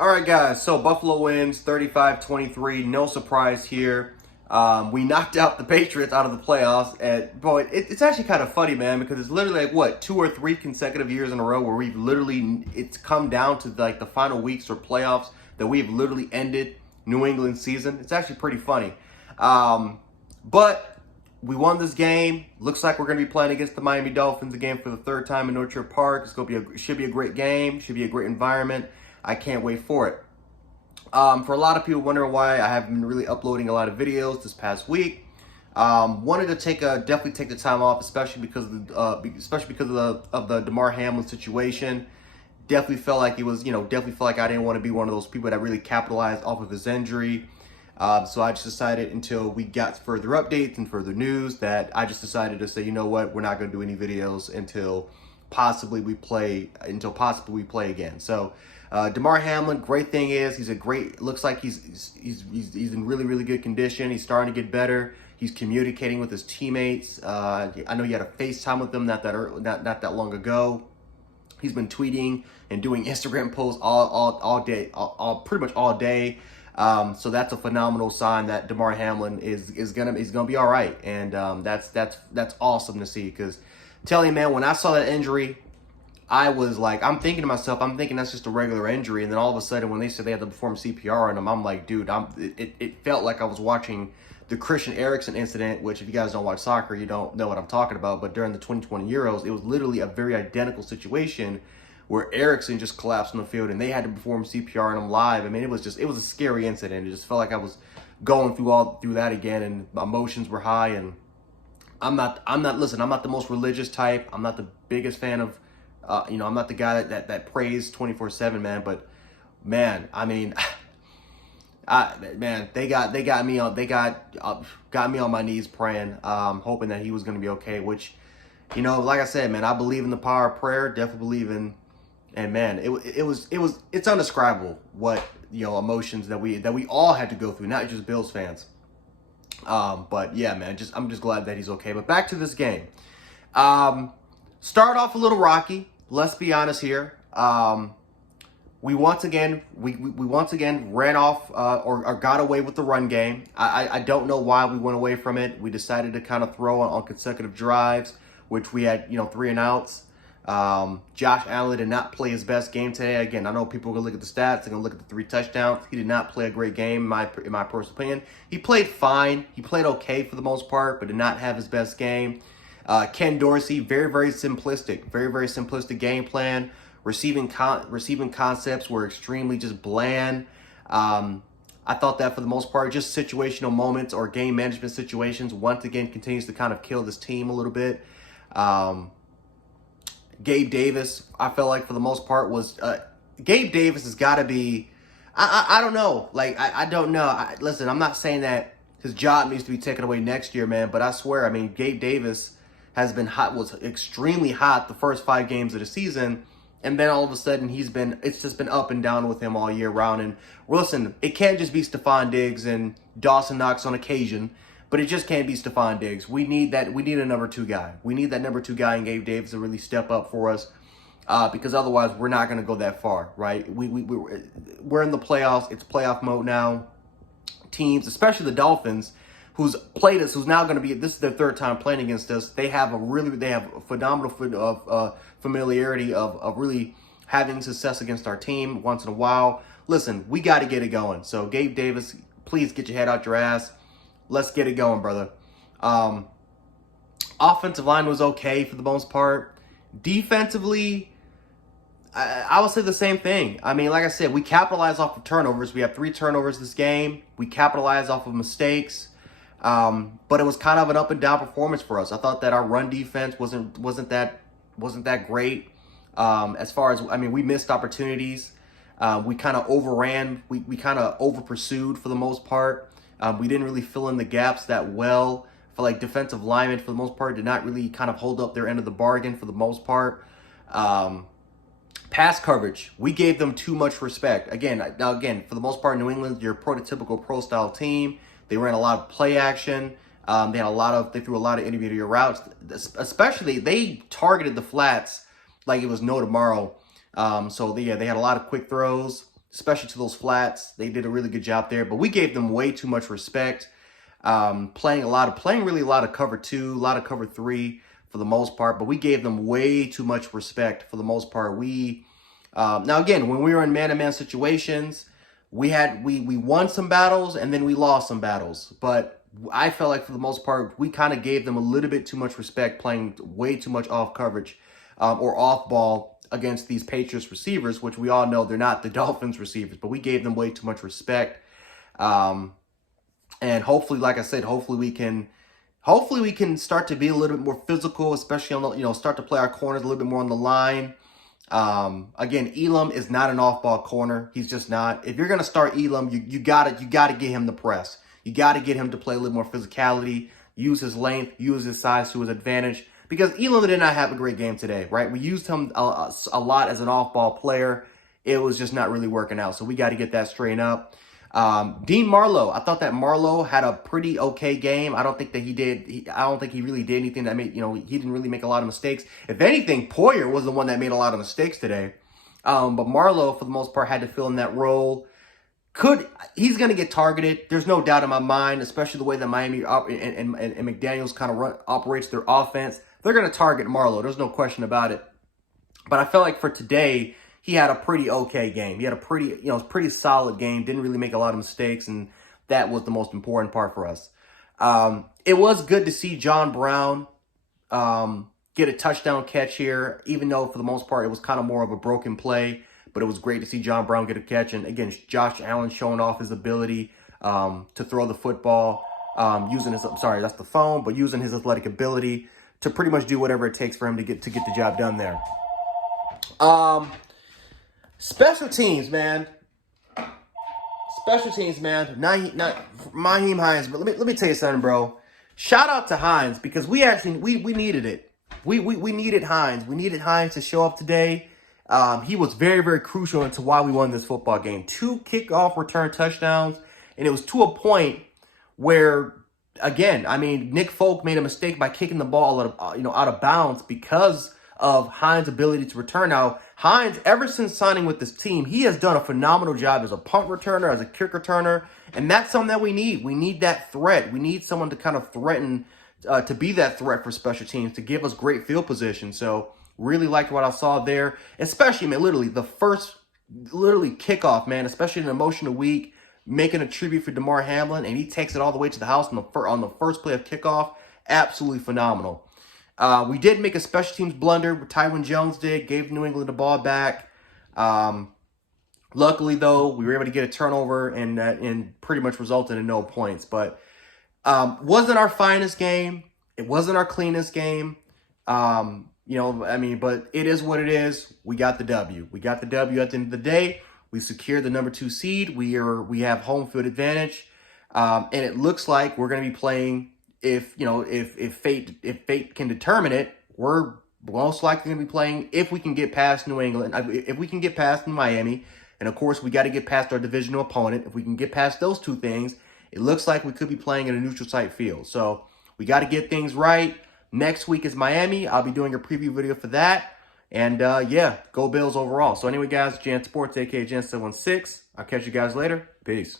All right, guys. So Buffalo wins 35-23. No surprise here. We knocked out the Patriots out of the playoffs. And boy, it's actually kind of funny, man, because it's literally like what 2 or 3 consecutive years in a row where we've literally it's come down to like the final weeks or playoffs that we've literally ended New England season. It's actually pretty funny. But we won this game. Looks like we're going to be playing against the Miami Dolphins again for the third time in Orchard Park. It's going to be should be a great game. Should be a great environment. I can't wait for it. For a lot of people wondering why I haven't been really uploading a lot of videos this past week. Wanted to definitely take the time off, especially because of the Damar Hamlin situation. Definitely felt like it was, definitely felt like I didn't want to be one of those people that really capitalized off of his injury. So I just decided until we got further updates and further news that I just decided to say, you know what, we're not going to do any videos until possibly we play again. So Damar Hamlin, great thing is looks like he's in really, really good condition. He's starting to get better. He's communicating with his teammates. I know he had a FaceTime with them not that long ago. He's been tweeting and doing Instagram posts all day, pretty much all day. So that's a phenomenal sign that Damar Hamlin is gonna be all right, and that's awesome to see. Because tell you, man, when I saw that injury, I was like, I'm thinking to myself, that's just a regular injury, and then all of a sudden when they said they had to perform CPR on him, I'm like, dude, it felt like I was watching the Christian Eriksen incident, which if you guys don't watch soccer, you don't know what I'm talking about. But during the 2020 Euros, it was literally a very identical situation where Eriksen just collapsed on the field and they had to perform CPR on him live. I mean, it was a scary incident. It just felt like I was going through that again, and my emotions were high. And I'm not the most religious type. I'm not the biggest fan of, I'm not the guy that prays 24/7, man. But man, I mean, they got me on my knees praying, hoping that he was going to be okay. Which, like I said, man, I believe in the power of prayer. Definitely believe in, and man, it's indescribable what emotions that we all had to go through, not just Bills fans. But yeah, man, I'm just glad that he's okay. But back to this game. Start off a little rocky. Let's be honest here. We once again ran off or got away with the run game. I don't know why we went away from it. We decided to kind of throw on consecutive drives, which we had 3 and outs. Josh Allen did not play his best game today. Again, I know people are gonna look at the stats. They're gonna look at the 3 touchdowns. He did not play a great game, in my personal opinion. He played fine. He played okay for the most part, but did not have his best game. Ken Dorsey, very, very simplistic game plan. Receiving concepts were extremely just bland. I thought that for the most part, just situational moments or game management situations, once again, continues to kind of kill this team a little bit. Gabe Davis, I felt like for the most part was Gabe Davis has got to be. I don't know. Like I don't know. Listen, I'm not saying that his job needs to be taken away next year, man. But I swear, I mean, Gabe Davis has been hot. Was extremely hot the first 5 games of the season. And then all of a sudden it's just been up and down with him all year round. And listen, it can't just be Stephon Diggs and Dawson Knox on occasion, but it just can't be Stephon Diggs. We need a number 2 guy. We need that number 2 guy in Gabe Davis to really step up for us, because otherwise we're not going to go that far, right? We're in the playoffs. It's playoff mode now. Teams, especially the Dolphins, who's now going to be, this is their 3rd time playing against us. They have a phenomenal familiarity of really having success against our team once in a while. Listen, we got to get it going. So Gabe Davis, please get your head out your ass. Let's get it going, brother. Offensive line was okay for the most part. Defensively, I would say the same thing. I mean, like I said, we capitalized off of turnovers. We have 3 turnovers this game. We capitalized off of mistakes. But it was kind of an up and down performance for us. I thought that our run defense wasn't that great. As far as, I mean, we missed opportunities. We kind of overran. We kind of over pursued for the most part. We didn't really fill in the gaps that well. I feel like defensive linemen, for the most part, did not really kind of hold up their end of the bargain for the most part. Pass coverage, we gave them too much respect. Again, for the most part, New England, you're a prototypical pro-style team. They ran a lot of play action. They threw a lot of intermediate routes. Especially, they targeted the flats like it was no tomorrow. They had a lot of quick throws. especially to those flats. They did a really good job there, but we gave them way too much respect. Playing really a lot of cover 2, a lot of cover 3 for the most part, but we gave them way too much respect for the most part. Now again, when we were in man-to-man situations, we won some battles and then we lost some battles, but I felt like for the most part, we kind of gave them a little bit too much respect, playing way too much off coverage or off ball against these Patriots receivers, which we all know they're not the Dolphins receivers, but we gave them way too much respect. And hopefully, like I said, hopefully we can start to be a little bit more physical, especially on the, start to play our corners a little bit more on the line. Again, Elam is not an off-ball corner. He's just not. If you're gonna start Elam, you gotta get him to press. You gotta get him to play a little more physicality, use his length, use his size to his advantage. Because Elam did not have a great game today, right? We used him a lot as an off-ball player. It was just not really working out. So we got to get that straightened up. Dean Marlowe, I thought that Marlowe had a pretty okay game. I don't think that I don't think he really did anything that made, he didn't really make a lot of mistakes. If anything, Poyer was the one that made a lot of mistakes today. But Marlowe, for the most part, had to fill in that role. He's going to get targeted. There's no doubt in my mind, especially the way that Miami and McDaniels kind of operates their offense. They're going to target Marlowe. There's no question about it. But I felt like for today, he had a pretty okay game. He had a pretty solid game. Didn't really make a lot of mistakes, and that was the most important part for us. It was good to see John Brown get a touchdown catch here, even though for the most part it was kind of more of a broken play. But it was great to see John Brown get a catch. And again, Josh Allen showing off his ability to throw the football, using his athletic ability to pretty much do whatever it takes for him to get the job done there. Special teams, man. Nyheim Hines. But let me tell you something, bro. Shout out to Hines, because we needed it. We needed Hines. We needed Hines to show up today. He was very, very crucial into why we won this football game. 2 kickoff return touchdowns, and it was to a point where, again, Nick Folk made a mistake by kicking the ball out of bounds because of Hines' ability to return. Now, Hines, ever since signing with this team, he has done a phenomenal job as a punt returner, as a kick returner, and that's something that we need. We need that threat. We need someone to kind of threaten, to be that threat for special teams, to give us great field position. So, really liked what I saw there, especially, man, the first kickoff, man, especially in an emotional week, making a tribute for Damar Hamlin, and he takes it all the way to the house on the first play of kickoff. Absolutely phenomenal. We did make a special teams blunder. Tywin Jones gave New England the ball back. Luckily, though, we were able to get a turnover and pretty much resulted in no points. But wasn't our finest game. It wasn't our cleanest game. But it is what it is. We got the W. We got the W at the end of the day. We secured the number 2 seed. We have home field advantage. And it looks like we're going to be playing, if fate can determine it, we're most likely going to be playing, if we can get past New England, if we can get past Miami, and of course we got to get past our divisional opponent. If we can get past those 2 things, it looks like we could be playing in a neutral site field. So we got to get things right. Next week is Miami. I'll be doing a preview video for that. And go Bills overall. So anyway, guys, Jan Sports, aka Jan716. I'll catch you guys later. Peace.